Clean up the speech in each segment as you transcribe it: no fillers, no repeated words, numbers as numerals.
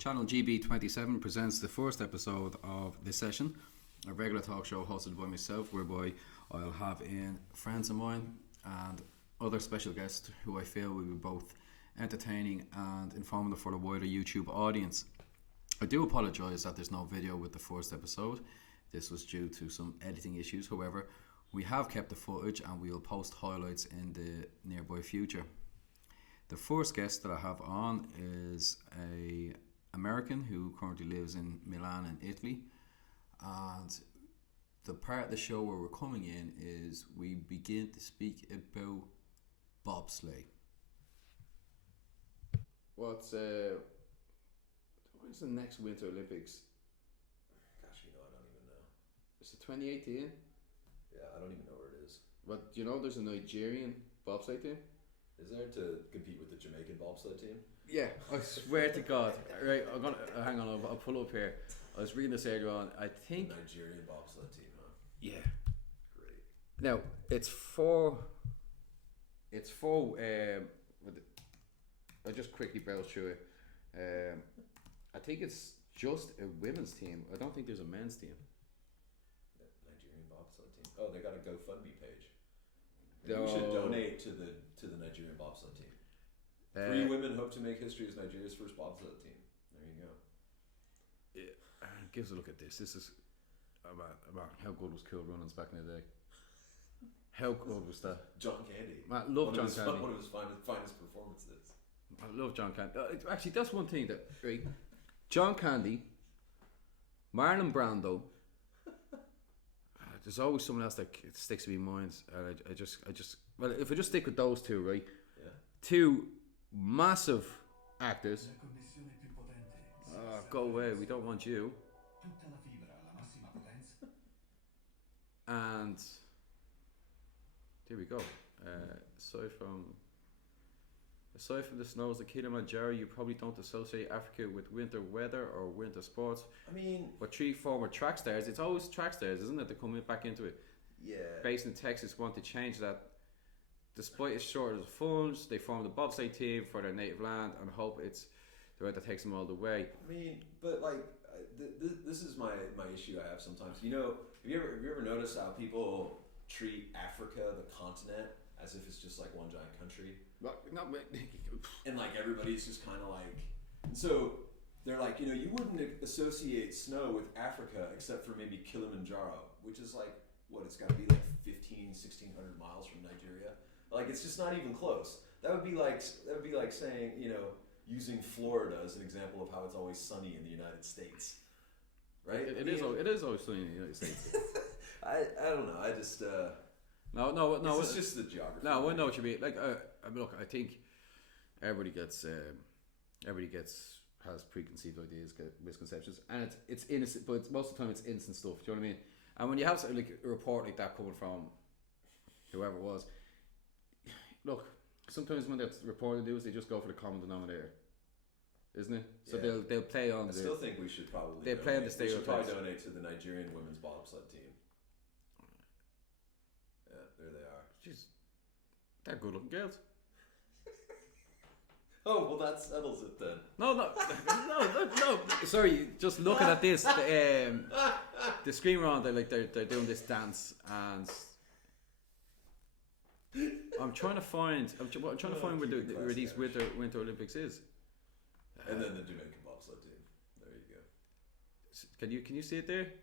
Channel GB27 presents the first episode of this session, a regular talk show hosted by myself, whereby I'll have in friends of mine and other special guests who I feel will be both entertaining and informative for the wider YouTube audience. I do apologise that there's no video with the first episode. This was due to some editing issues. However, we have kept the footage and we'll post highlights in the nearby future. The first guest that I have on is a American who currently lives in Milan in Italy, and the part of the show where we're coming in is we begin to speak about bobsleigh. When's the next Winter Olympics? Gosh, I don't even know. Is it 2018? Yeah, I don't even know where it is. But do you know there's a Nigerian bobsleigh team? Is there to compete with the Jamaican bobsled team? Yeah, I swear to God. Right, I'm gonna hang on. I'll pull up here. I was reading this earlier on. I think The Nigerian bobsled team, huh? yeah. Great. Now it's for. I just quickly browse through it. I think it's just a women's team. I don't think there's a men's team. The Nigerian bobsled team. Oh, they got a GoFundMe page. No. We should donate to the Nigerian bobsled team. 3 women hope to make history as Nigeria's first bobsled team. There you go. Yeah, give us a look at this. This is about how good was Cool Runnings back in the day. How good was that? John Candy. I love John Candy. One of his finest performances. I love John Candy. Actually, that's one thing that right. John Candy, Marlon Brando. There's always someone else that sticks in my mind, and I just well, if I just stick with those two, right? Yeah. 2 massive actors. Go away, we don't want you. And there we go. Aside from the snows of Kilimanjaro, you probably don't associate Africa with winter weather or winter sports. I mean, But 3 former track stars, it's always track stars, isn't it? They're coming back into it. yeah. Based in Texas, want to change that. Despite its shortage of funds, they formed a bobsleigh team for their native land and hope it's the route that takes them all the way. I mean, but like, this is my issue I have sometimes. You know, have you ever noticed how people treat Africa, the continent, as if it's just like one giant country? And like everybody's just kind of like, and so they're like, you wouldn't associate snow with Africa except for maybe Kilimanjaro, which is like, what, it's got to be like 1,600 miles from Nigeria. Like, it's just not even close. That would be like saying, using Florida as an example of how it's always sunny in the United States, right? It is always sunny in the United States. I don't know. I just No. It's just the geography. No, I know what you mean. Like, look, I think everybody has preconceived ideas, misconceptions, and it's innocent. But most of the time, it's innocent stuff. Do you know what I mean? And when you have like a report like that coming from whoever it was, look, sometimes when that's reported news, they just go for the common denominator, isn't it? So Yeah. they'll play on. I still think we should probably they play on the we should probably stereotypes. donate to the Nigerian women's bobsled team. Yeah, there they are. Jeez, they're good looking girls. Oh, well, that settles it then. No. Sorry, just looking at this, the screen round, they're doing this dance, and I'm trying to find where these Winter Olympics is. And then the Jamaican bobsled team. There you go. Can you see it there?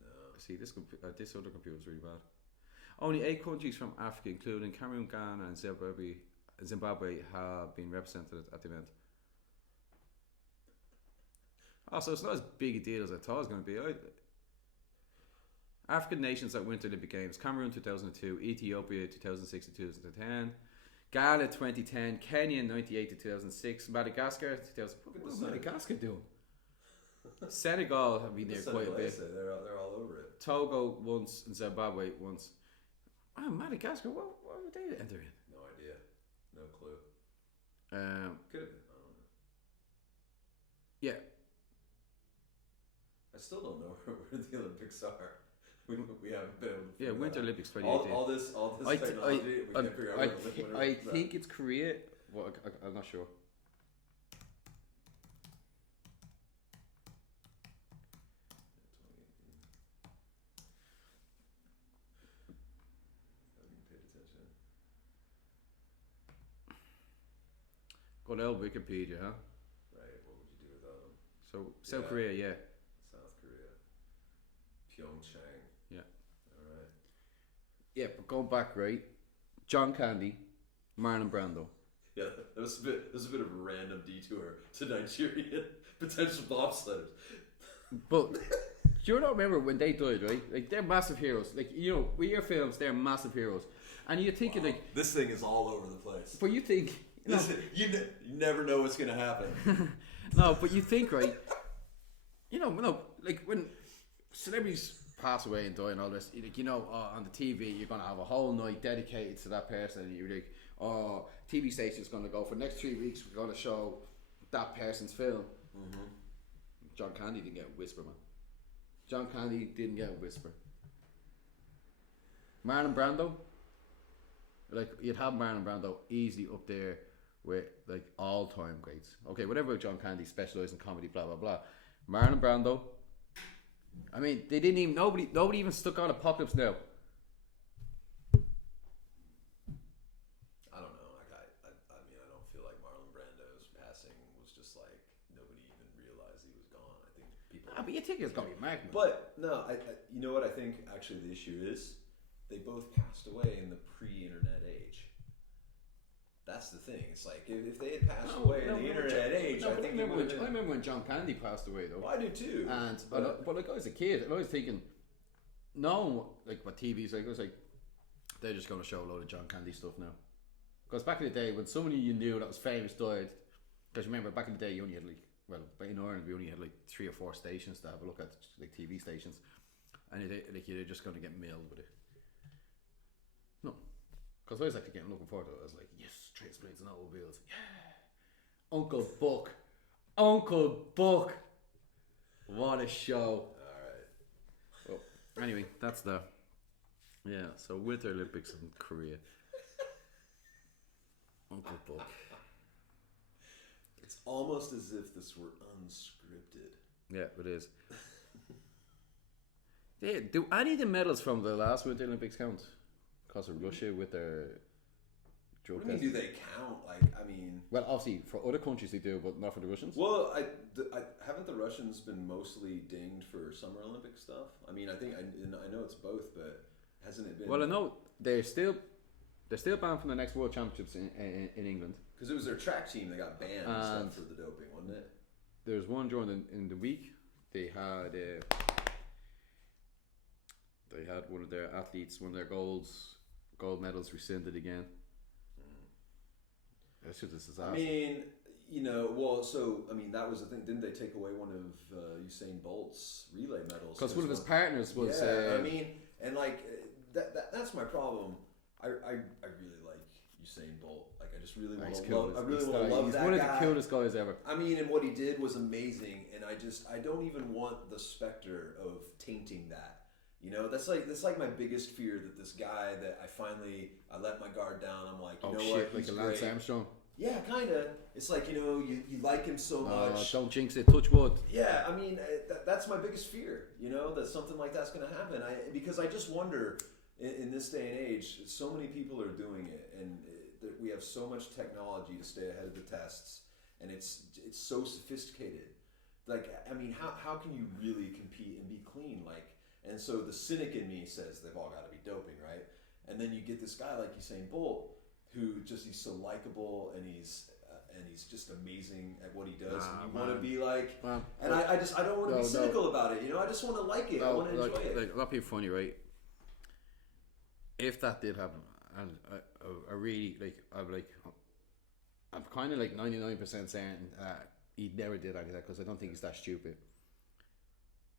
No. See this other computer is really bad. Only 8 countries from Africa, including Cameroon, Ghana, and Zimbabwe, have been represented at the event. So it's not as big a deal as I thought it was going to be. African nations at Winter Olympic Games: Cameroon 2002, Ethiopia 2006 to 2010, Ghana 2010, Kenya 98 to 2006, Madagascar 2000. What's Madagascar doing? Senegal have been there quite a bit. They're all over it. Togo once and Zimbabwe once. Wow, Madagascar, what were they entering? No idea. No clue. Um, Could have been. I don't know. yeah, I still don't know where the Olympics are. We haven't been able to figure Winter that out. Olympics 2018. All this technology, we can't figure out where the Olympics I think it's Korea. Well, I'm not sure. Good old Wikipedia, huh? Right. What would you do without them? So South Yeah. Korea, yeah, South Korea, Pyeongchang. yeah, All right. yeah. But going back, right? John Candy, Marlon Brando. Yeah, that was a bit of a random detour to Nigerian potential bobsledders. But do you not remember when they died, right? Like they're massive heroes. Like with your films, they're massive heroes, and you think like This thing is all over the place. but you think You never know what's gonna happen. no, but you think right. Like when celebrities pass away and die and all this, like on the TV, you're gonna have a whole night dedicated to that person, and you're like, oh, TV station's gonna go for the next 3 weeks. We're gonna show that person's film. Mm-hmm. John Candy didn't get a whisper, man. John Candy didn't get a whisper. Marlon Brando, like you'd have Marlon Brando easily up there with like all-time greats. Okay, whatever John Candy specialised in comedy, blah blah blah. Marlon Brando. I mean, they didn't even nobody even stuck on Apocalypse Now. I don't know. I mean, I don't feel like Marlon Brando's passing was just like nobody even realized he was gone. I think people. But you think it's gonna be Magma? But no, you know what I think actually the issue is? They both passed away in the pre-internet age. That's the thing. It's like if they had passed away in the internet age, I think I remember when John Candy passed away though. Well, I do too. And but like I was a kid, I was thinking, no, like what TV's like, I was like, they're just gonna show a load of John Candy stuff now. Because back in the day, when somebody you knew that was famous died, because remember back in the day you only had in Ireland we only had like 3 or 4 stations to have a look at, like TV stations, and you're just gonna get mailed with it. No, because I was actually looking forward to it. I was like, yes, Trace Blades and Automobiles. Yeah. Uncle Buck. What a show. Alright. Well, anyway, that's the. Yeah, so Winter Olympics in Korea. Uncle Buck. It's almost as if this were unscripted. Yeah, it is. Do any of the medals from the last Winter Olympics count? Because of Russia with their drug What do you mean, do they count? Like, I mean... Well, obviously, for other countries they do, but not for the Russians. Well, haven't the Russians been mostly dinged for Summer Olympic stuff? I mean, I know it's both, but hasn't it been... Well, I know they're still banned from the next World Championships in England. Because it was their track team that got banned and stuff for the doping, wasn't it? There's one during in the week. They had one of their athletes, one of their gold medals rescinded again. That's just a disaster. I mean, that was the thing. Didn't they take away one of Usain Bolt's relay medals? Because one of his partners was. Yeah, I mean, and like that's my problem. I really like Usain Bolt. Like, I just really want to love. I really want to love that guy. He's one of the coolest guys ever. I mean, and what he did was amazing, and I don't even want the specter of tainting that. That's like my biggest fear, that this guy that I let my guard down. I'm like, what? Like a Lance Armstrong. Yeah, kind of. It's like, you like him so much. Don't jinx it. Touch wood. Yeah, I mean, that's my biggest fear. That something like that's going to happen. Because I just wonder, in this day and age, so many people are doing it, and we have so much technology to stay ahead of the tests, and it's so sophisticated. Like, I mean, how can you really compete and be clean? Like. And so the cynic in me says they've all got to be doping, right? And then you get this guy like Usain Bolt, who he's so likable, and he's just amazing at what he does. And you want to be like, and I don't want to be cynical about it. I just want to like it. I want to enjoy it. Like, that'd be funny, right? If that did happen, and I really I'm kind of like 99% saying he never did any of that, because I don't think he's that stupid.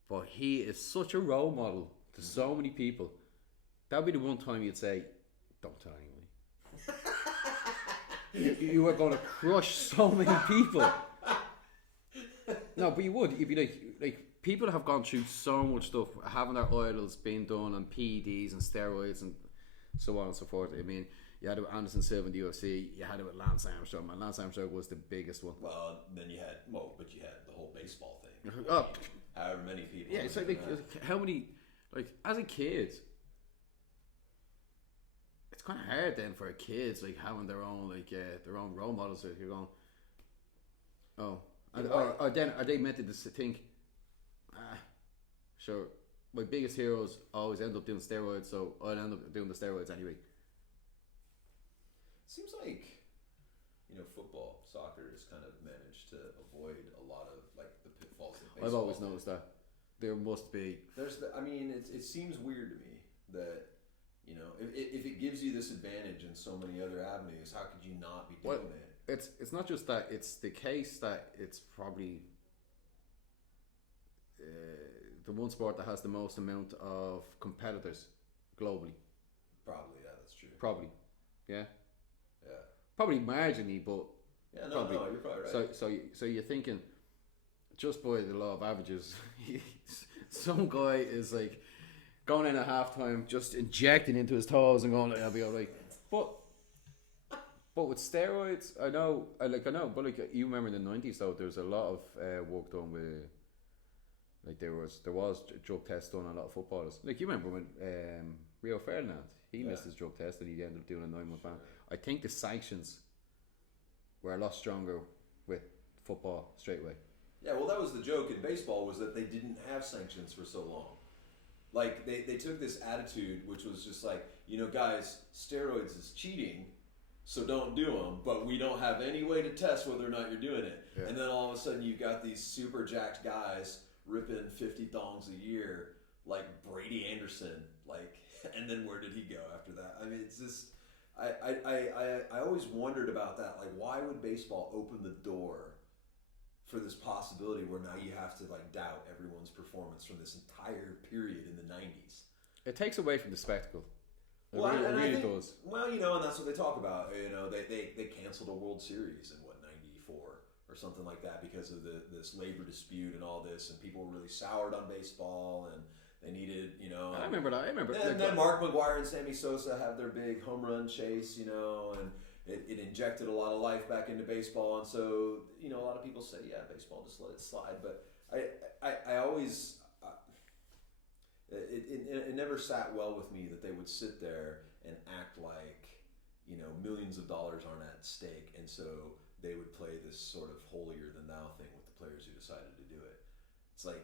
But he is such a role model to so many people. That would be the one time you'd say, don't tell anybody. You are going to crush so many people. No, but you would. You'd be like people have gone through so much stuff, having their idols being done on PEDs and steroids and so on and so forth. I mean, you had it with Anderson Silva in the UFC. You had it with Lance Armstrong. And Lance Armstrong was the biggest one. Well, then you had the whole baseball thing. Oh. However many people. Yeah, it's like how many, like, as a kid, it's kind of hard then for kids, like, having their own role models. Like, you're going, Oh, or then are they meant to just think, sure, my biggest heroes always end up doing steroids, so I'll end up doing the steroids anyway. Seems like, football, soccer has kind of managed to avoid a lot of like the pitfalls that baseball I've always did. noticed that there must be. It seems weird to me that if it gives you this advantage in so many other avenues, how could you not be doing it? It's not just that. It's the case that it's probably the one sport that has the most amount of competitors globally. Probably, yeah, that's true. Probably, yeah. Yeah. Probably marginally, but yeah, no, you're probably right. So you're thinking, just by the law of averages, some guy is like going in at halftime, just injecting into his toes and going, "I'll be alright." But with steroids, I know, but like you remember in the '90s though, there was a lot of work done with. Like there was drug tests done on a lot of footballers. Like you remember when Rio Ferdinand, he missed his drug test and he ended up doing a 9-month ban. I think the sanctions were a lot stronger with football straight away. Yeah, well, that was the joke in baseball, was that they didn't have sanctions for so long. Like they took this attitude, which was just like, guys, steroids is cheating, so don't do them. But we don't have any way to test whether or not you're doing it. Yeah. And then all of a sudden, you've got these super jacked guys ripping 50 thongs a year, like Brady Anderson, and then where did he go after that? I mean, it's just, I always wondered about that. Like, why would baseball open the door for this possibility where now you have to doubt everyone's performance from this entire period in the 90s? It takes away from the spectacle. It Well, really, and I think, does. Well, and that's what they talk about. They canceled a World Series in '94 or something like that because of this labor dispute and all this, and people were really soured on baseball, and they needed, I remember that. And then Mark McGwire and Sammy Sosa have their big home run chase, and it injected a lot of life back into baseball, and so a lot of people say, yeah, baseball, just let it slide. But I always it never sat well with me that they would sit there and act like millions of dollars aren't at stake, and so they would play this sort of holier than thou thing with the players who decided to do it. It's like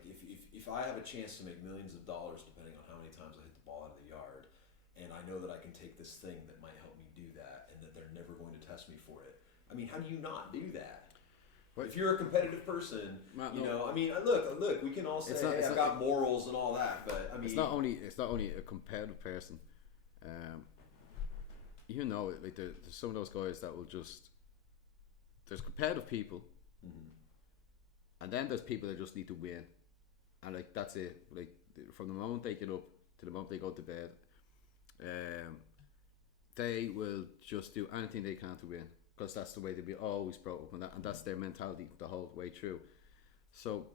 if I have a chance to make millions of dollars depending on how many times I hit the ball out of the yard, and I know that I can take this thing that might help me do that, and that they're never going to test me for it. I mean, how do you not do that? But if you're a competitive person, I mean, look, we can all say, "Hey, I've got morals and all that," but I mean, it's not only a competitive person. Like there's some of those guys that will just. There's competitive people, and then there's people that just need to win, and that's it. Like from the moment they get up to the moment they go to bed, they will just do anything they can to win, because that's the way they'll be always brought up, and that's their mentality the whole way through. So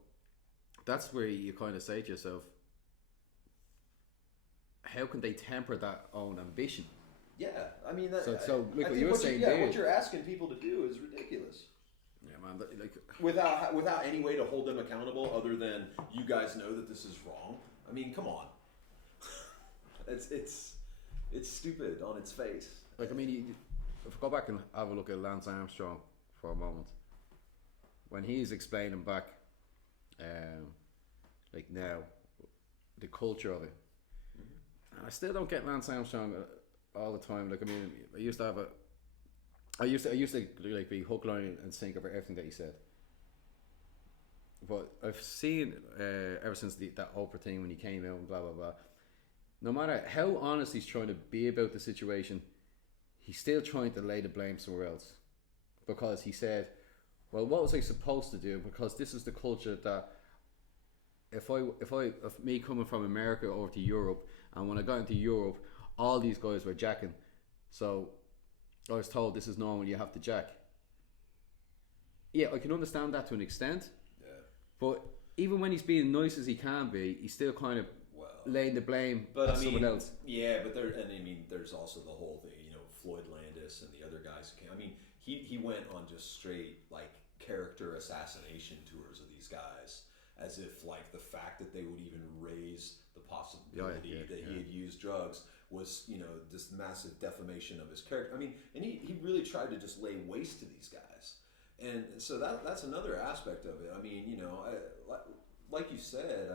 that's where you kind of say to yourself, how can they temper that own ambition? Yeah, I mean, so look what you're saying. What you're asking people to do is ridiculous. Yeah, man. Without any way to hold them accountable, other than you guys know that this is wrong. I mean, come on. It's stupid on its face. Like, I mean, if we go back and have a look at Lance Armstrong for a moment, when he's explaining back, now, the culture of it, and I still don't get Lance Armstrong all the time. Like, I mean, I used to be hook, line, and sinker for everything that he said. But I've seen ever since that Oprah thing when he came out and blah blah blah. No matter how honest he's trying to be about the situation, he's still trying to lay the blame somewhere else, because he said, "Well, what was I supposed to do? Because this is the culture that if me coming from America over to Europe, and when I got into Europe, all these guys were jacking, so I was told this is normal, you have to jack." Yeah, I can understand that to an extent. Yeah. But even when he's being nice as he can be, he's still kind of laying the blame on someone else. Yeah, but there's also the whole thing, Floyd Landis and the other guys who came. I mean, he went on just straight character assassination tours of these guys, as if the fact that they would even raise the possibility that he had used drugs was, this massive defamation of his character. I mean, and he really tried to just lay waste to these guys. And so that's another aspect of it. I mean, you know, like you said,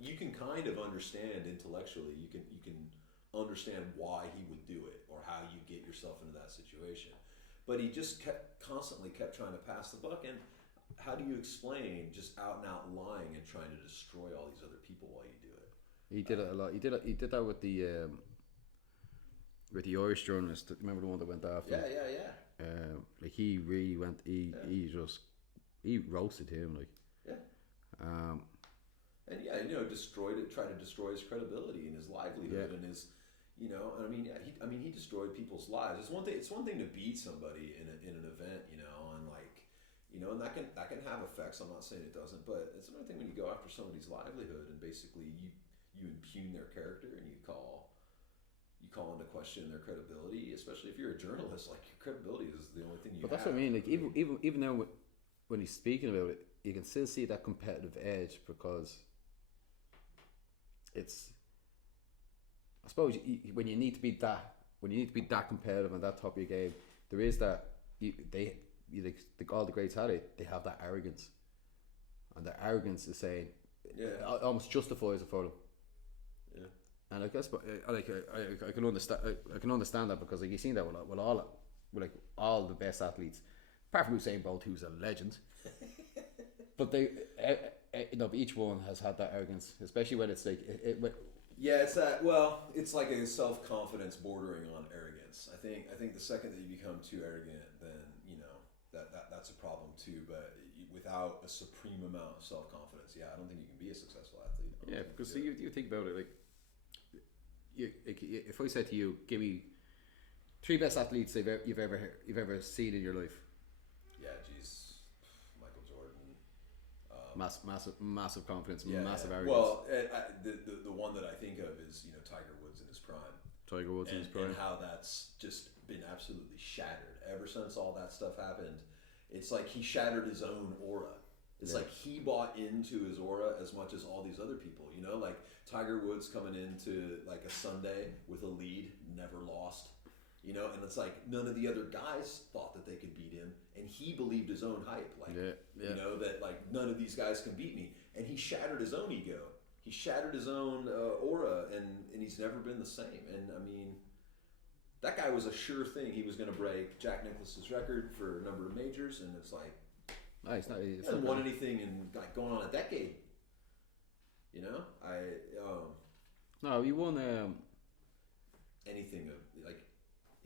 you can kind of understand intellectually. You can understand why he would do it or how you get yourself into that situation. But he just constantly kept trying to pass the buck. And how do you explain just out and out lying and trying to destroy all these other people while you do it? He did it a lot. He did that with the Irish journalist. Remember the one that went after him? Yeah. Like he really went. He roasted him. Like and yeah, you know, tried to destroy his credibility and his livelihood and his, you know, and he destroyed people's lives. It's one thing to beat somebody in an event, you know, and like, you know, and that can have effects. I'm not saying it doesn't, but it's another thing when you go after somebody's livelihood and basically you impugn their character and you call into question their credibility, especially if you're a journalist. Like, your credibility is the only thing you have. But that's what I mean. Like, even now when he's speaking about it, you can still see that competitive edge, because it's, I suppose, when you need to be that competitive and that top of your game, there is that all the greats had it. They have that arrogance, and the arrogance is saying, almost justifies it for them. Yeah. And I guess, I can understand. I can understand that, because like, you've seen that with all the best athletes, apart from Usain Bolt, who's a legend. But they, but each one has had that arrogance, especially when it's like yeah, it's that. Well, it's like a self-confidence bordering on arrogance. I think the second that you become too arrogant, then you know that's a problem too. But without a supreme amount of self-confidence, I don't think you can be a successful athlete. Yeah, because you think about it, like, if I said to you, give me 3 best athletes you've ever seen in your life. Yeah, geez, Michael Jordan. Massive confidence, massive arrogance. Well, the one that I think of is, you know, Tiger Woods in his prime. And how that's just been absolutely shattered ever since all that stuff happened. It's like he shattered his own aura. It's like he bought into his aura as much as all these other people, you know, like Tiger Woods coming into like a Sunday with a lead, never lost, you know, and it's like none of the other guys thought that they could beat him, and he believed his own hype, like, you know, that like none of these guys can beat me, and he shattered his own ego. He shattered his own aura, and he's never been the same. And I mean, that guy was a sure thing. He was going to break Jack Nicklaus's record for a number of majors, and it's like, he hasn't won anything in like going on a decade. You know, no, he won anything of like,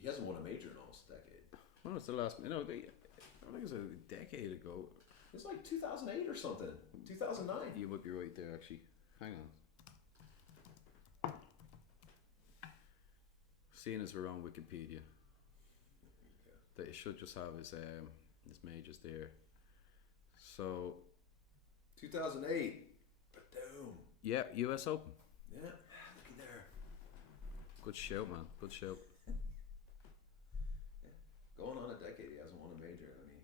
he hasn't won a major in almost a decade. When was the last? You know, I think it was a decade ago. It was like 2008 or something. 2009. You might be right there, actually. Hang on. Seeing as we're on Wikipedia, that it should just have his majors there. So 2008. Boom. Yeah, US Open. Yeah, looky there. Good shout, man. Good shout. Yeah. Going on a decade, he hasn't won a major. I mean,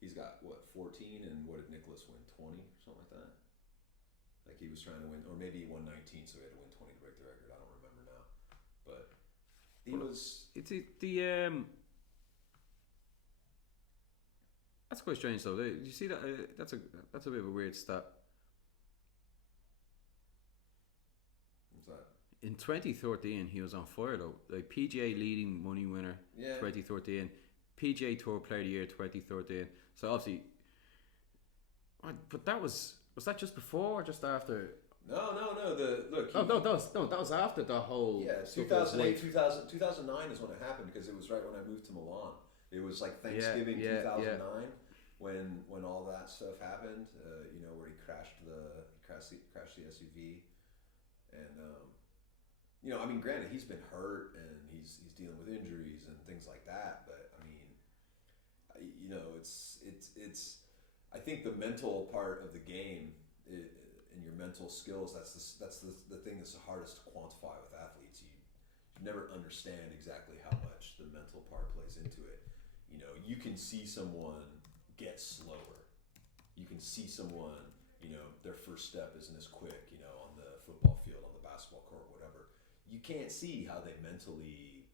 he's got what, 14, and what did Nicklaus win, 20 or something like that? Like, he was trying to win, or maybe he won 19, so he had to win 20 to break the record. I don't remember now, but That's quite strange, though. You see that? That's a bit of a weird stat. What's that? In 2013, he was on fire, though. Like, PGA leading money winner, 2013. PGA Tour Player of the Year, 2013. So obviously, but that was that just before or just after? No. That was after the whole. Yeah, 2008, 2009 is when it happened, because it was right when I moved to Milan. It was like Thanksgiving 2009 when all that stuff happened. You know, where he crashed the SUV, and you know, I mean, granted, he's been hurt and he's dealing with injuries and things like that. But I mean, you know, it's I think the mental part of the game and your mental skills, that's the thing that's the hardest to quantify with athletes. You never understand exactly how much the mental part plays into it. You know, you can see someone get slower. You can see someone, you know, their first step isn't as quick, you know, on the football field, on the basketball court, whatever. You can't see how they mentally,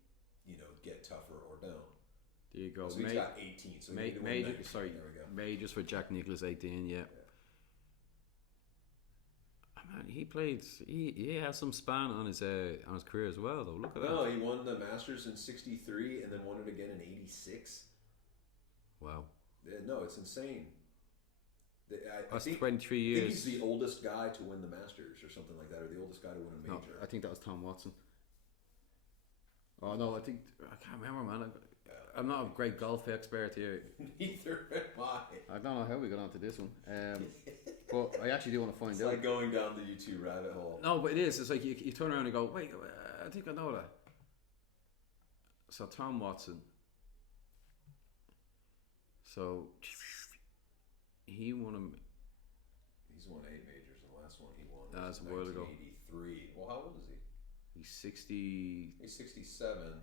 you know, get tougher or don't. There you go. So he's got 18. So majors there we go. Majors for Jack Nicklaus, 18. Yeah. Man, he played. He has some span on his career as well, though. Look at that. No, he won the Masters in '63 and then won it again in '86. Wow. Yeah, no, it's insane. That's 23 years. I think he's the oldest guy to win the Masters or something like that, or the oldest guy to win a major. No, I think that was Tom Watson. Oh no, I can't remember, man. I'm not a great golf expert here. Neither am I. I don't know how we got onto this one, but I actually do want to find it's out. It's like going down the YouTube rabbit hole. No, but it is. It's like you turn around and go, wait, I think I know that. So Tom Watson. So he won him. He's won 8 majors. The last one he won was in a while ago. 1983. Well, how old is he? He's 60. He's 67.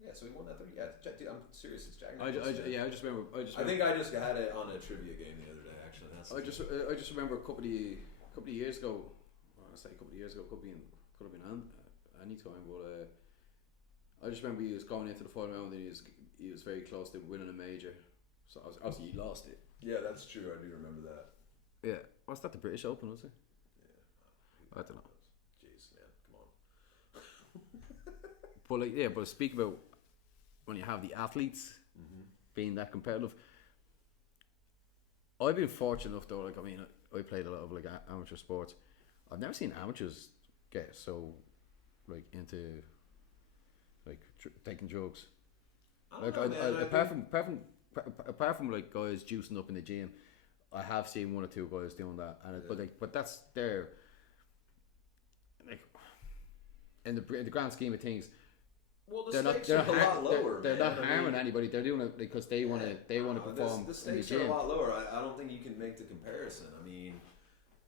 Yeah, so he won that 30. Yeah, dude, I'm serious. It's Jack I just remember. I think I just had it on a trivia game the other day. Actually, I just remember a couple of years ago. Well, I say a couple of years ago. Could have been any time, but I just remember he was going into the final round and he was very close to winning a major. So obviously he lost it. Yeah, that's true. I do remember that. Yeah, was that the British Open? Was it? Yeah, I don't know. Jeez, man, come on. But speak about when you have the athletes being that competitive. I've been fortunate enough though. Like, I mean, I played a lot of like amateur sports. I've never seen amateurs get so like into like taking drugs. Apart from like guys juicing up in the gym, I have seen 1 or 2 guys doing that, and but that's their like in the grand scheme of things. Well, the stakes are a lot lower. They're not harming anybody. They're doing it because they want to perform. The stakes are a lot lower. I don't think you can make the comparison. I mean,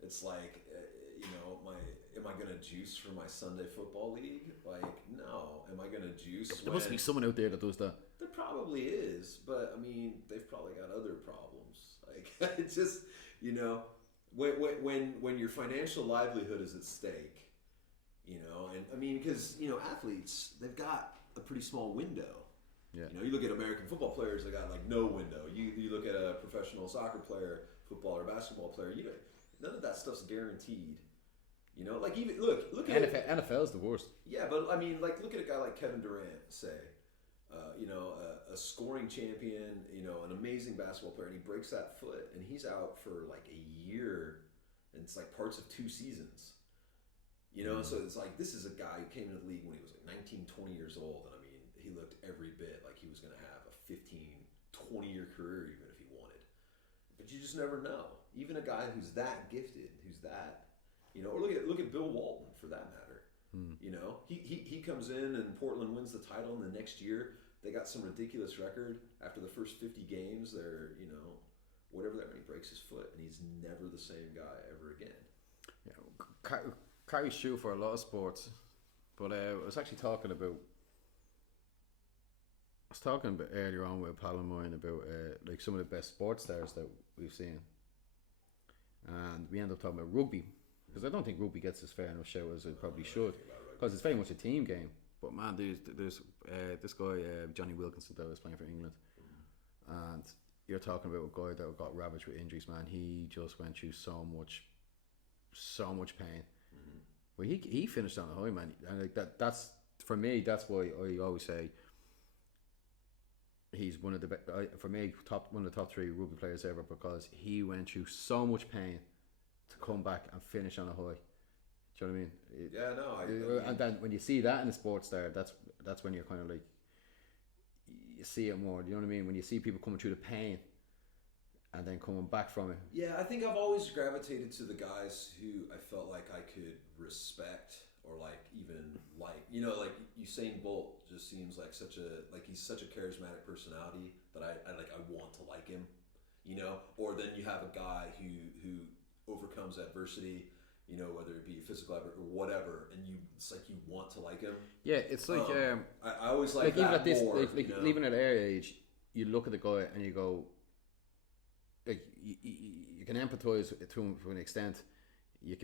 it's like am I gonna juice for my Sunday football league? Like, no. Am I gonna juice? There must be someone out there that does that. There probably is, but I mean, they've probably got other problems. Like, it's just when your financial livelihood is at stake. And I mean, because athletes, they've got a pretty small window. Yeah. You look at American football players, they got like no window. You look at a professional soccer player, football or basketball player. None of that stuff's guaranteed. Like even look at NFL's the worst. Yeah, but I mean, like look at a guy like Kevin Durant, say, a scoring champion, an amazing basketball player, and he breaks that foot, and he's out for like a year, and it's like parts of 2 seasons. So it's like, this is a guy who came into the league when he was like 19, 20 years old. And I mean, he looked every bit like he was going to have a 15, 20-year career even if he wanted. But you just never know. Even a guy who's that gifted, or look at Bill Walton for that matter. He comes in and Portland wins the title, and the next year they got some ridiculous record. After the first 50 games, they're, whatever that, and he breaks his foot, and he's never the same guy ever again. Yeah, carries true for a lot of sports, but I was actually talking about earlier on with a pal of mine about like some of the best sports stars that we've seen, and we ended up talking about rugby, because I don't think rugby gets as fair enough show as it probably should, because it's very much a team game. But man, there's this guy Johnny Wilkinson that was playing for England, and you're talking about a guy that got ravaged with injuries. Man, he just went through so much pain. Well, he finished on a high, man, and like that's for me. That's why I always say he's one of the for me one of the top 3 rugby players ever, because he went through so much pain to come back and finish on a high. Do you know what I mean? And then when you see that in a sports star, that's when you're kind of like, you see it more. Do you know what I mean? When you see people coming through the pain and then coming back from it. Yeah, I think I've always gravitated to the guys who I felt like I could respect, or like even like, like Usain Bolt just seems like he's such a charismatic personality that I want to like him, or then you have a guy who overcomes adversity, whether it be physical effort or whatever, and it's like you want to like him. Yeah, it's like I always like that even at this, more. Even at our age, you look at the guy and you go, like you can empathize to him to an extent. You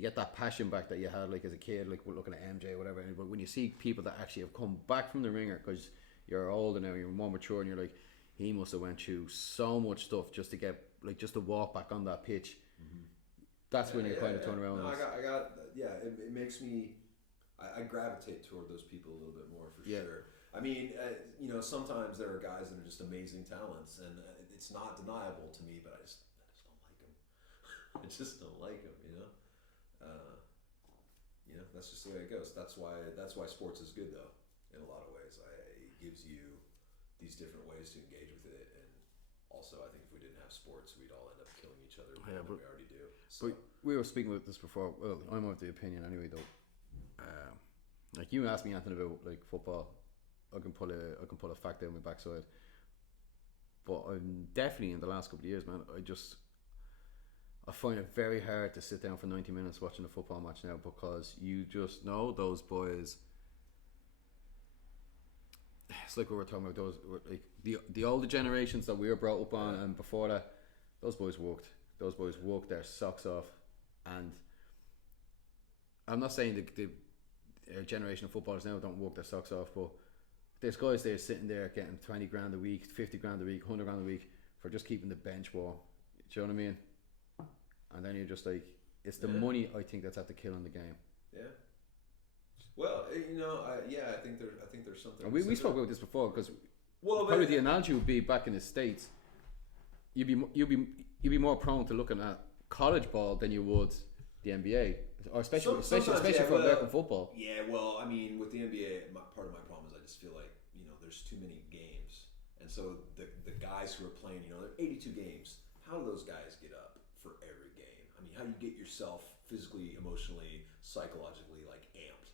get that passion back that you had like as a kid, like looking at MJ or whatever. But when you see people that actually have come back from the ringer, because you're older now, you're more mature, and you're like, he must have went through so much stuff just to get just to walk back on that pitch. That's when you kind of turn around. No, it makes me. I gravitate toward those people a little bit more for sure. I mean, sometimes there are guys that are just amazing talents, and it's not deniable to me. But I just don't like them. I just don't like them. That's just the way it goes. That's why sports is good, though. In a lot of ways, it gives you these different ways to engage with it, and also I think if we didn't have sports, we'd all end up killing each other more than we already do. So. But we were speaking about this before. Well, I'm of the opinion anyway, though. Like you asked me anything about like football, I can pull a fact down my backside. But I'm definitely in the last couple of years, man. I find it very hard to sit down for 90 minutes watching a football match now because you just know those boys. It's like we were talking about those, like the older generations that we were brought up on, and before that, those boys worked. Those boys worked their socks off, and I'm not saying the generation of footballers now don't work their socks off, but there's guys there sitting there getting 20 grand a week, 50 grand a week, 100 grand a week for just keeping the bench warm. Do you know what I mean? And then you're just like, it's the money I think that's at the kill in the game. Yeah. Well, I think there's something. And we spoke about this before because probably the analogy would be back in the States. You'd be more prone to looking at college ball than you would the NBA, or especially for American football. Yeah, well, I mean, with the NBA, part of my problem is I just feel like there's too many games, and so the guys who are playing, there are 82 games. How do those guys get up for every game? I mean, how do you get yourself physically, emotionally, psychologically amped?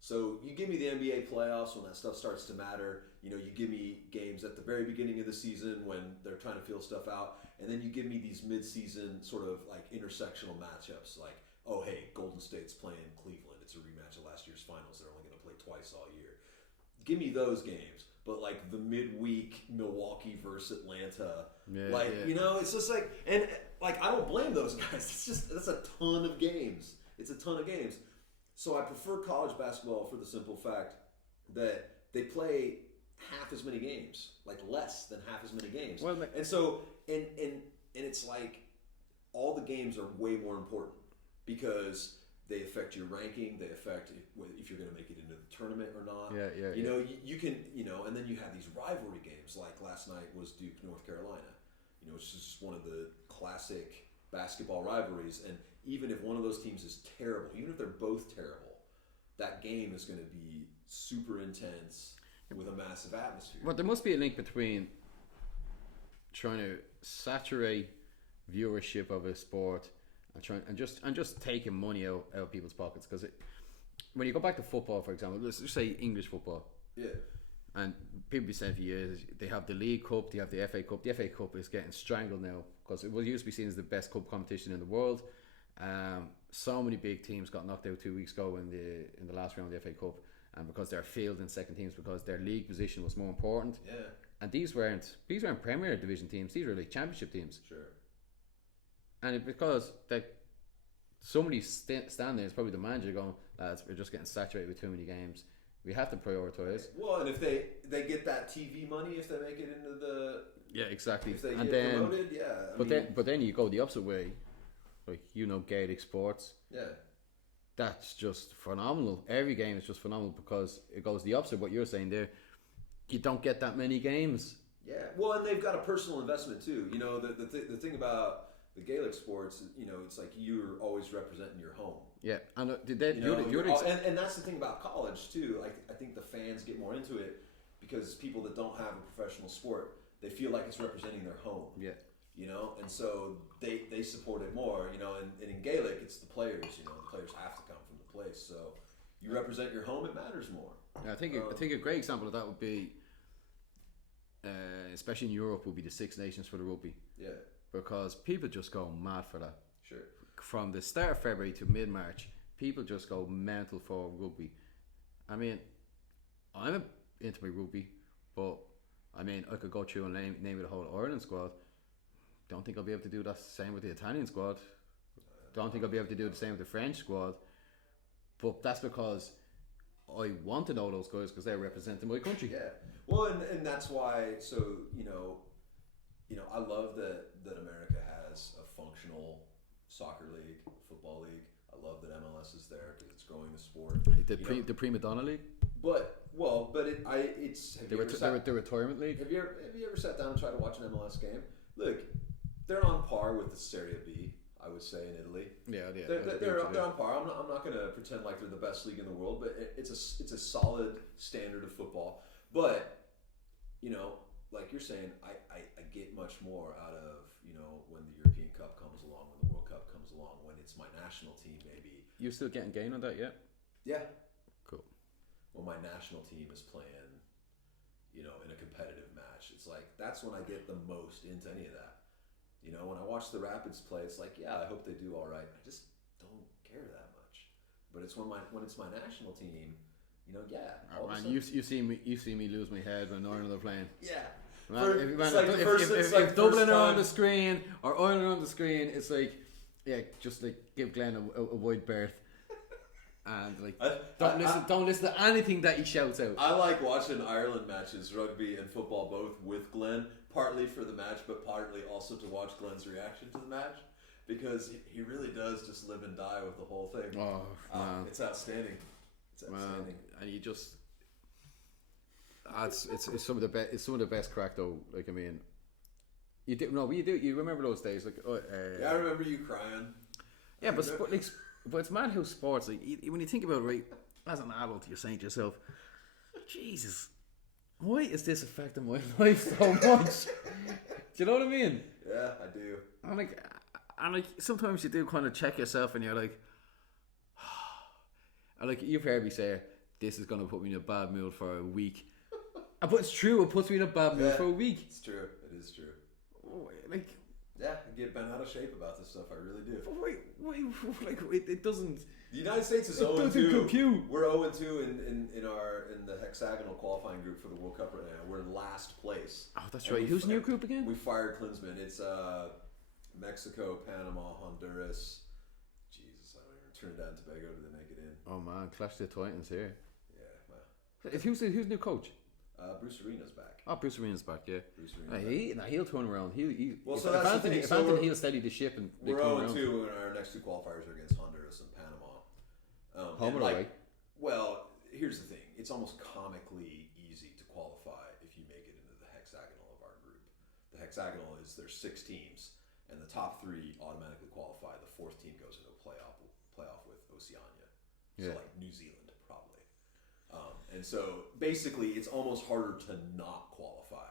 So you give me the NBA playoffs when that stuff starts to matter. You give me games at the very beginning of the season when they're trying to feel stuff out, and then you give me these mid-season sort of intersectional matchups, like, oh hey, Golden State's playing Cleveland. It's a rematch of last year's finals. They're only going to play twice all year. Give me those games, but the midweek Milwaukee versus Atlanta, it's just and I don't blame those guys. That's a ton of games. It's a ton of games. So I prefer college basketball for the simple fact that they play half as many games, less than half as many games. Well, and so and it's all the games are way more important because they affect your ranking. They affect if you're going to make it into the tournament or not. You can and then you have these rivalry games. Like last night was Duke North Carolina. It's just one of the classic basketball rivalries. And even if one of those teams is terrible, even if they're both terrible, that game is going to be super intense with a massive atmosphere. But there must be a link between trying to saturate viewership of a sport and just taking money out of people's pockets. Because when you go back to football, for example, let's just say English football. Yeah. And people be saying for years, they have the League Cup, they have the FA Cup. The FA Cup is getting strangled now because it was used to be seen as the best cup competition in the world. So many big teams got knocked out 2 weeks ago in the last round of the FA Cup, and because they're fielding second teams because their league position was more important. Yeah. And these weren't Premier Division teams; these were championship teams. Sure. And because somebody standing there is probably the manager going, lads, we're just getting saturated with too many games. We have to prioritise. Well, and if they get that TV money, if they make it into the exactly, if they get promoted, But then you go the opposite way, Gaelic sports. Yeah. That's just phenomenal. Every game is just phenomenal because it goes the opposite of what you're saying there. You don't get that many games. Yeah. Well, and they've got a personal investment too. The thing about the Gaelic sports, it's like you're always representing your home. Yeah, and and that's the thing about college too. I think the fans get more into it because people that don't have a professional sport, they feel like it's representing their home. Yeah. And so they support it more. And in Gaelic, it's the players. The players have to come from the place. So you represent your home; it matters more. Yeah, I think a great example of that would be, especially in Europe, would be the Six Nations for the rugby. Yeah. Because people just go mad for that. Sure. From the start of February to mid-March, people just go mental for rugby. I mean, I'm into my rugby, but I could go through and name the whole Ireland squad. Don't think I'll be able to do that same with the Italian squad. Don't think I'll be able to do the same with the French squad. But that's because I want to know those guys because they're representing my country. Yeah. Well, and that's why. So I love that America has a functional soccer league, football league. I love that MLS is there because it's growing the sport. The Prima Donna League. It's the retirement league. Have you ever sat down and tried to watch an MLS game? Look, they're on par with the Serie B, I would say, in Italy. Yeah. They're on par. I'm not going to pretend like they're the best league in the world, but it's a solid standard of football. But like you're saying, I get much more out of when the European Cup comes along, when the World Cup comes along, when it's my national team, maybe. You still getting gain on that yet? Yeah. Cool. When my national team is playing, in a competitive match, it's like that's when I get the most into any of that. When I watch the Rapids play, it's like, yeah, I hope they do all right. I just don't care that much. But it's when it's my national team, yeah. Oh, man, you see me lose my head when Ireland are playing. Yeah. If Dublin are on the screen or Ireland are on the screen, it's like, yeah, just like give Glenn a wide berth. And like, don't listen to anything that he shouts out. I like watching Ireland matches, rugby and football, both with Glenn, partly for the match, but partly also to watch Glenn's reaction to the match, because he really does just live and die with the whole thing. Oh man, it's outstanding. It's outstanding. Man. And you just, it's some of the best. It's some of the best crack though. Like, I mean, you remember those days? Like, yeah, I remember you crying. Yeah, but it's mad how sports, like, when you think about it, right, as an adult, you're saying to yourself, Jesus, why is this affecting my life so much? Do you know what I mean? Yeah, I do. And like sometimes you do kind of check yourself and you're like, and like you've heard me say, this is going to put me in a bad mood for a week. But it's true, it puts me in a bad mood for a week. It's true, it is true. Like, yeah, I get bent out of shape about this stuff. I really do. Why like it doesn't. The United States is 0-2. We're 0-2 in the hexagonal qualifying group for the World Cup right now. We're in last place. Oh, that's right. Who's in your group again? We fired Klinsmann. It's Mexico, Panama, Honduras. Jesus, I don't even. Trinidad and Tobago. Did they make it in? Oh man, Clash of the Titans here. Yeah. Well. Who's the new coach? Bruce Arena's back. Oh, Bruce Arena's back, yeah. Bruce Arena's he'll turn around. Well, if Anthony he'll steady the ship and we're 0-2 and our next two qualifiers are against Honduras and Panama. Home or away? Well, here's the thing. It's almost comically easy to qualify if you make it into the hexagonal of our group. The hexagonal is there's 6 teams, and the top 3 automatically qualify. The 4th team goes into a playoff with Oceania. So like New Zealand. And so basically, it's almost harder to not qualify.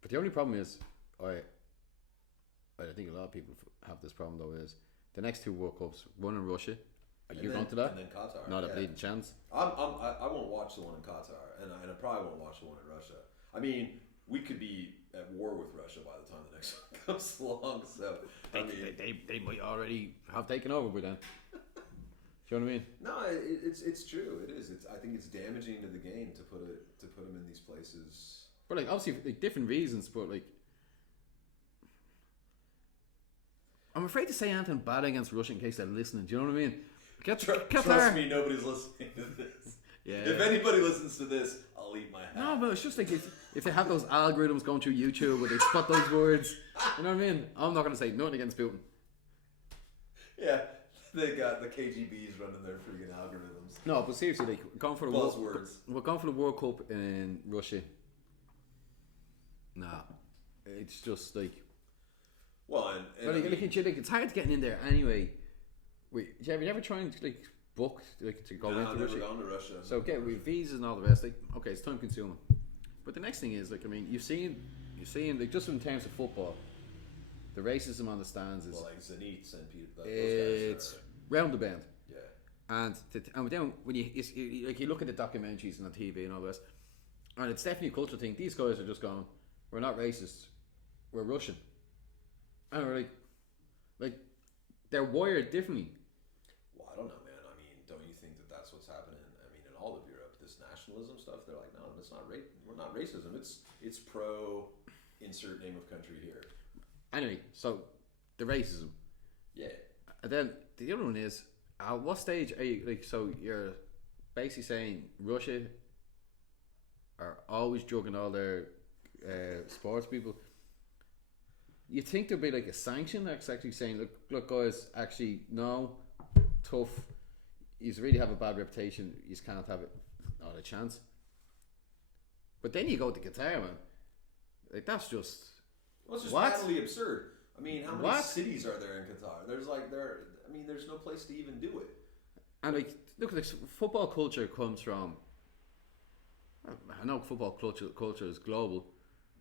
But the only problem is, I think a lot of people have this problem though, is the next 2 World Cups, one in Russia. You're going to that? And then Qatar. Not a bleeding chance. I won't watch the one in Qatar, and I probably won't watch the one in Russia. I mean, we could be at war with Russia by the time the next one comes along. So they might already have taken over by then. Do you know what I mean? No, it's true. It is. I think it's damaging to the game to put them in these places. But like obviously like different reasons, but like I'm afraid to say anything bad against Russia in case they're listening. Do you know what I mean? Trust me, nobody's listening to this. Yeah. If anybody listens to this, I'll eat my hat. No, but it's just like if they have those algorithms going through YouTube where they spot those words, you know what I mean? I'm not going to say nothing against Putin. Yeah. They got the KGBs running their freaking algorithms. No, but seriously, like going for the buzzwords. We're going for the World Cup in Russia. Nah, it's just like. Well, and it's hard getting in there anyway. Have you ever tried to like book to go into Russia? I've never gone to Russia. So with visas and all the rest, like okay, it's time consuming. But the next thing is like I mean you've seen like just in terms of football. The racism on the stands is like Zenit and people. It's round the bend. Yeah. And then when you look at the documentaries and on TV and all this, and it's definitely a cultural thing. These guys are just going, we're not racist, we're Russian, and we're like they're wired differently. Well, I don't know, man. I mean, don't you think that that's what's happening? I mean, in all of Europe, this nationalism stuff. They're like, no, it's not we're not racism. It's pro insert name of country here. Anyway, so the racism. Yeah. And then the other one is, at what stage are you, like, so you're basically saying Russia are always drugging all their sports people. You think there'd be like a sanction that's actually saying, look, guys, actually, no, tough. You really have a bad reputation. You just can't have it, not a chance. But then you go to Qatar, man. Like that's just. Well, it's just patently absurd. I mean, how many cities are there in Qatar? There's no place to even do it. And like, look, like football culture comes from. I know football culture is global.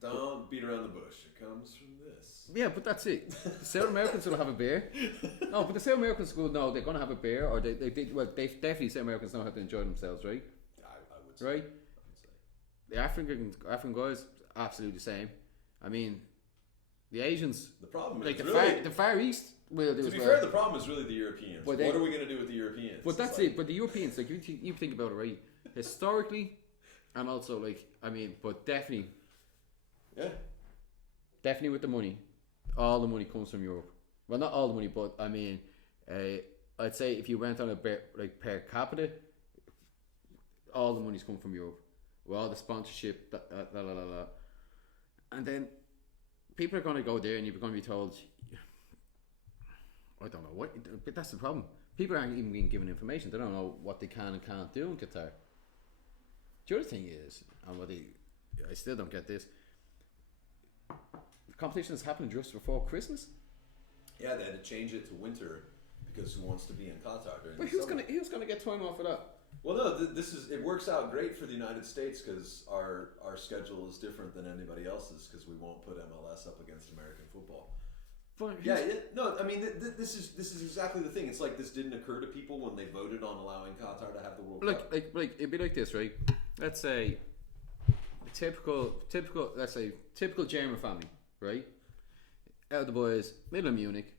Don't beat around the bush. It comes from this. Yeah, but that's it. The South Americans will have a beer. No, but the South Americans will know they're going to have a beer, or they definitely South Americans know how to enjoy themselves, right? I would say. Right. I would say. The African guys, absolutely the same. I mean, the Asians. The problem like is the Far East will do. To be fair, the problem is really the Europeans. What are we going to do with the Europeans? But that's it. But the Europeans, like you think about it, right? Historically, and also like but definitely. Yeah. Definitely with the money. All the money comes from Europe. Well, not all the money, but I'd say if you went on a per capita, all the money's come from Europe. With all the sponsorship, and then people are going to go there, and you're going to be told, I don't know what, but that's the problem. People aren't even being given information. They don't know what they can and can't do in Qatar. The other thing is, and I still don't get this. The competition is happening just before Christmas. Yeah, they had to change it to winter because who wants to be in Qatar during but the summer? Who's gonna get time off of that? Well, no, it works out great for the United States because our schedule is different than anybody else's because we won't put MLS up against American football. But this is exactly the thing. It's like this didn't occur to people when they voted on allowing Qatar to have the World Cup. Like it'd be like this, right? Let's say typical German family, right? Out of the boys, middle of Munich,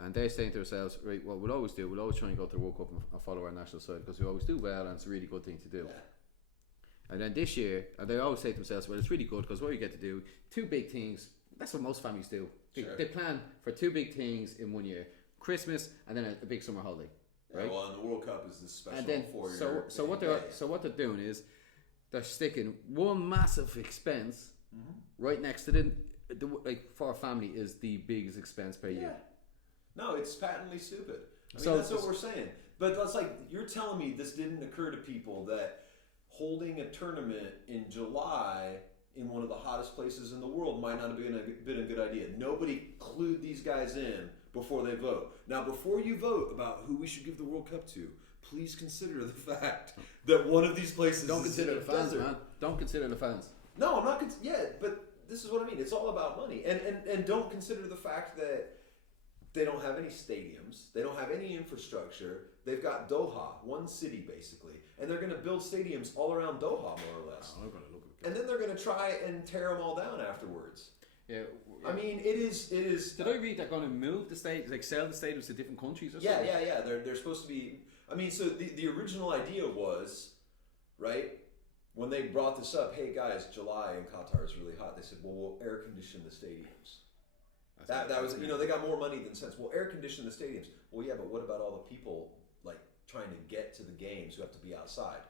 and they're saying to themselves, right, what we'll always try and go to the World Cup and follow our national side because we always do well and it's a really good thing to do. Yeah. And then this year, and they always say to themselves, well, it's really good because what you get to do, two big things. That's what most families do. They plan for two big things in 1 year: Christmas and then a big summer holiday. Right. Yeah, well, and the World Cup is this special. And then, what they're doing is they're sticking one massive expense right next to the for a family is the biggest expense per year. No, it's patently stupid. That's what we're saying. But that's like you're telling me this didn't occur to people that holding a tournament in July in one of the hottest places in the world might not have been a good idea. Nobody clued these guys in before they vote. Now, before you vote about who we should give the World Cup to, please consider the fact that one of these places don't consider the fans, man. Don't consider the fans. No, I'm not. But this is what I mean. It's all about money, and don't consider the fact that they don't have any stadiums. They don't have any infrastructure. They've got Doha, one city basically, and they're going to build stadiums all around Doha, more or less. I'm gonna look and then they're going to try and tear them all down afterwards. Yeah. I mean, it is. Did I read they're going to move the stadiums, like sell the stadiums to different countries or something? Yeah. They're supposed to be. I mean, so the original idea was, right, when they brought this up, hey guys, July in Qatar is really hot. They said, well, we'll air condition the stadiums. That was, they got more money than sense. We'll air condition the stadiums. Well, yeah, but what about all the people like trying to get to the games who have to be outside?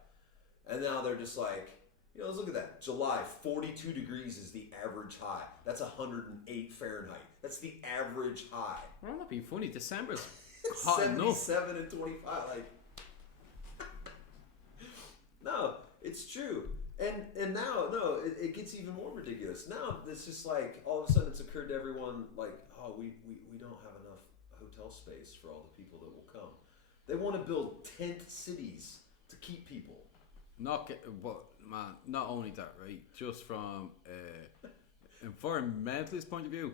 And now they're just like, let's look at that. July, 42 degrees is the average high. That's 108 Fahrenheit. That's the average high. Well, I'm not being funny. December's hot enough. 77 and 25. Like, no, it's true. And now, no, it gets even more ridiculous. Now it's just like all of a sudden it's occurred to everyone like, oh, we don't have enough hotel space for all the people that will come. They want to build tent cities to keep people. Not only that, right? Just from environmentalist point of view,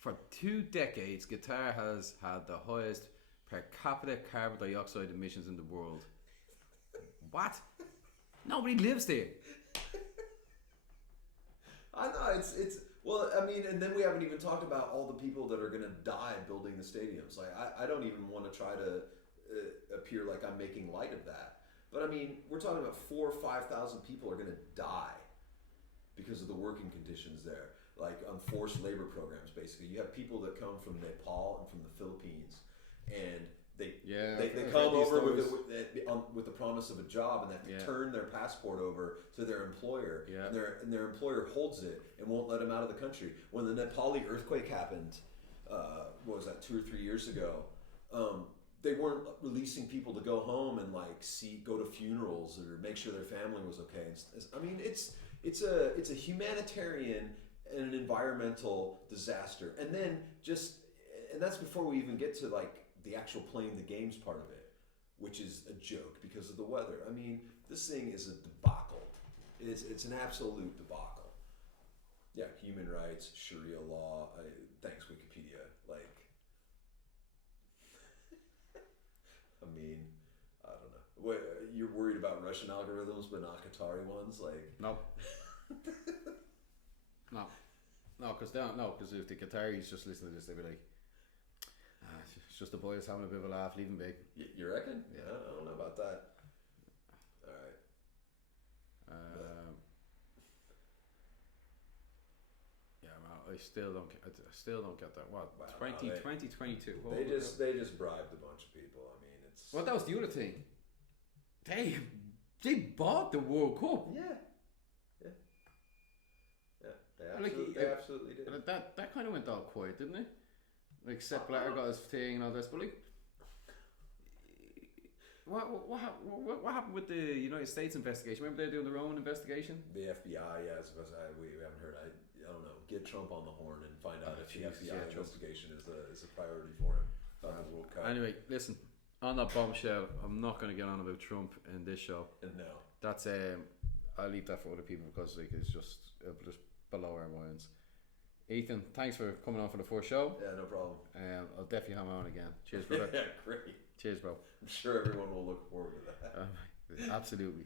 for 2 decades, Qatar has had the highest per capita carbon dioxide emissions in the world. What? Nobody lives there. I know it's well. I mean, and then we haven't even talked about all the people that are going to die building the stadiums. Like, I don't even want to try to appear like I'm making light of that. But I mean, we're talking about 4,000 or 5,000 people are going to die because of the working conditions there, like on forced labor programs. Basically, you have people that come from Nepal and from the Philippines, and they I've come heard these over stories. with the promise of a job, and they have to Yeah. turn their passport over to their employer, Yeah. and their employer holds it and won't let them out of the country. When the Nepali earthquake happened, what was that, 2 or 3 years ago? They weren't releasing people to go home and like go to funerals or make sure their family was okay. I mean, it's a humanitarian and an environmental disaster, and that's before we even get to like the actual playing the games part of it, which is a joke because of the weather. I mean, this thing is a debacle. It's an absolute debacle. Yeah, human rights, Sharia law. Thanks Wikipedia. Like, I mean, I don't know. What, you're worried about Russian algorithms, but not Qatari ones? Like, No. Because if the Qataris just listen to this, they'd be like, it's just the boys having a bit of a laugh, leaving big. you reckon? Yeah. I don't know about that. All right. Yeah, man, I still don't get that. What? Wow, 2022. They just bribed a bunch of people. I mean, it's Well, that was the other thing. They bought the World Cup. yeah. They absolutely did. That kind of went all quiet, didn't it? Like Sepp Blatter got his thing and all this, but like, what happened with the United States investigation? Remember they're doing their own investigation? The FBI, yeah, we haven't heard. I don't know. Get Trump on the horn and find out if the FBI investigation is a priority for him about the World Cup. Anyway, listen. On that bombshell, I'm not going to get on about Trump in this show. No. That's I'll leave that for other people because like it'll just below our minds. Ethan, thanks for coming on for the first show. Yeah, no problem. I'll definitely have him on again. Cheers, brother. Yeah, great. Cheers, bro. I'm sure everyone will look forward to that. Absolutely.